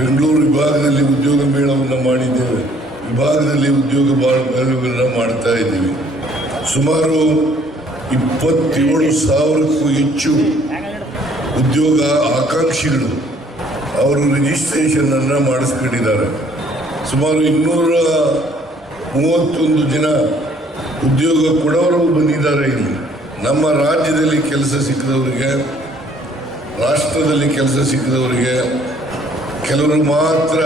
ಬೆಂಗಳೂರು ವಿಭಾಗದಲ್ಲಿ ಉದ್ಯೋಗ ಮೇಳವನ್ನು ಮಾಡಿದ್ದೇವೆ. ವಿಭಾಗದಲ್ಲಿ ಉದ್ಯೋಗ ಮೇಳವನ್ನು ಮಾಡ್ತಾ ಇದ್ದೀವಿ. ಸುಮಾರು 27,000ಕ್ಕೂ ಹೆಚ್ಚು ಉದ್ಯೋಗ ಆಕಾಂಕ್ಷಿಗಳು ಅವರು ರಿಜಿಸ್ಟ್ರೇಷನ್ ಅನ್ನು ಮಾಡಿಸ್ಕೊಂಡಿದ್ದಾರೆ. ಸುಮಾರು 231 ಜನ ಉದ್ಯೋಗ ಕೊಡವರು ಬಂದಿದ್ದಾರೆ. ಇಲ್ಲಿ ನಮ್ಮ ರಾಜ್ಯದಲ್ಲಿ ಕೆಲಸ ಸಿಕ್ಕದವರಿಗೆ, ರಾಷ್ಟ್ರದಲ್ಲಿ ಕೆಲಸ ಸಿಕ್ಕದವರಿಗೆ ಕೆಲವರು ಮಾತ್ರ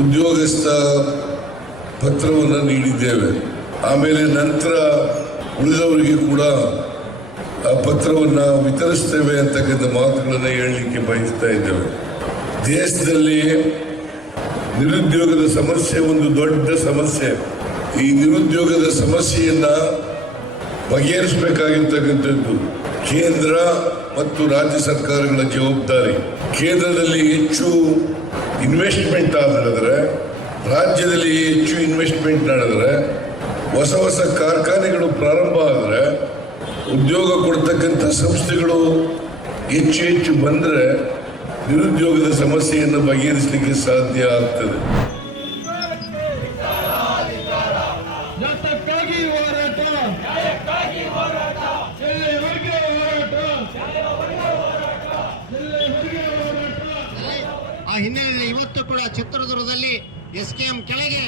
ಉದ್ಯೋಗಸ್ಥ ಪತ್ರವನ್ನು ನೀಡಿದ್ದೇವೆ. ಆಮೇಲೆ ನಂತರ ಉಳಿದವರಿಗೆ ಕೂಡ ಆ ಪತ್ರವನ್ನು ವಿತರಿಸ್ತೇವೆ ಅಂತಕ್ಕಂಥ ಮಾತುಗಳನ್ನು ಹೇಳಲಿಕ್ಕೆ ಬಯಸ್ತಾ ಇದ್ದೇವೆ. ದೇಶದಲ್ಲಿ ನಿರುದ್ಯೋಗದ ಸಮಸ್ಯೆ ಒಂದು ದೊಡ್ಡ ಸಮಸ್ಯೆ. ಈ ನಿರುದ್ಯೋಗದ ಸಮಸ್ಯೆಯನ್ನ ಬಗೆಹರಿಸಬೇಕಾಗಿರ್ತಕ್ಕಂಥದ್ದು ಕೇಂದ್ರ ಮತ್ತು ರಾಜ್ಯ ಸರ್ಕಾರಗಳ ಜವಾಬ್ದಾರಿ. ಕೇಂದ್ರದಲ್ಲಿ ಹೆಚ್ಚು ಇನ್ವೆಸ್ಟ್ಮೆಂಟ್ ನಡೆದರೆ, ರಾಜ್ಯದಲ್ಲಿ ಹೆಚ್ಚು ಇನ್ವೆಸ್ಟ್ಮೆಂಟ್ ನಡೆದರೆ, ಹೊಸ ಹೊಸ ಕಾರ್ಖಾನೆಗಳು ಪ್ರಾರಂಭ ಆದರೆ, ಉದ್ಯೋಗ ಕೊಡ್ತಕ್ಕಂಥ ಸಂಸ್ಥೆಗಳು ಹೆಚ್ಚು ಹೆಚ್ಚು ಬಂದರೆ ನಿರುದ್ಯೋಗದ ಸಮಸ್ಯೆಯನ್ನು ಬಗೆಹರಿಸಲಿಕ್ಕೆ ಸಾಧ್ಯ ಆಗ್ತದೆ. ಆ ಹಿನ್ನೆಲೆಯಲ್ಲಿ ಇವತ್ತು ಕೂಡ ಚಿತ್ರದುರ್ಗದಲ್ಲಿ SKM ಕೆಳಗೆ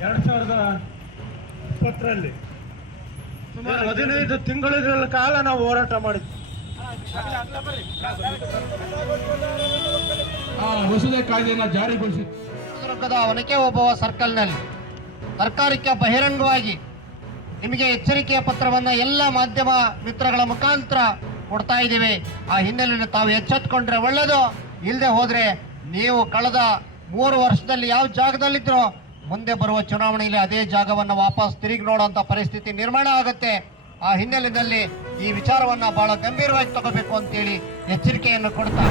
2020ರಲ್ಲಿ ಸುಮಾರು 15 ತಿಂಗಳ ಕಾಲ ನಾವು ಹೋರಾಟ ಮಾಡಿದ್ವಿ. ಹೊಸದೇ ಕಾಯ್ದೆಯನ್ನು ಜಾರಿಗೊಳಿಸಿ ಚಿತ್ರದುರ್ಗದ ಒನಕೆ ಓಬವ್ವ ಸರ್ಕಲ್ನಲ್ಲಿ ಸರ್ಕಾರಕ್ಕೆ ಬಹಿರಂಗವಾಗಿ ನಿಮಗೆ ಎಚ್ಚರಿಕೆಯ ಪತ್ರವನ್ನು ಎಲ್ಲ ಮಾಧ್ಯಮ ಮಿತ್ರಗಳ ಮುಖಾಂತರ ಕೊಡ್ತಾ ಇದ್ದೀವಿ. ಆ ಹಿನ್ನೆಲೆಯಲ್ಲಿ ತಾವು ಎಚ್ಚೆತ್ತುಕೊಂಡ್ರೆ ಒಳ್ಳೆಯದು. ಇಲ್ಲದೆ ಹೋದರೆ ನೀವು ಕಳೆದ 3 ವರ್ಷದಲ್ಲಿ ಯಾವ ಜಾಗದಲ್ಲಿದ್ದರೋ ಮುಂದೆ ಬರುವ ಚುನಾವಣೆಯಲ್ಲಿ ಅದೇ ಜಾಗವನ್ನು ವಾಪಸ್ ತಿರುಗಿ ನೋಡುವಂಥ ಪರಿಸ್ಥಿತಿ ನಿರ್ಮಾಣ ಆಗುತ್ತೆ. ಆ ಹಿನ್ನೆಲೆಯಲ್ಲಿ ಈ ವಿಚಾರವನ್ನು ಬಹಳ ಗಂಭೀರವಾಗಿ ತಗೋಬೇಕು ಅಂತೇಳಿ ಎಚ್ಚರಿಕೆಯನ್ನು ಕೊಡ್ತಾ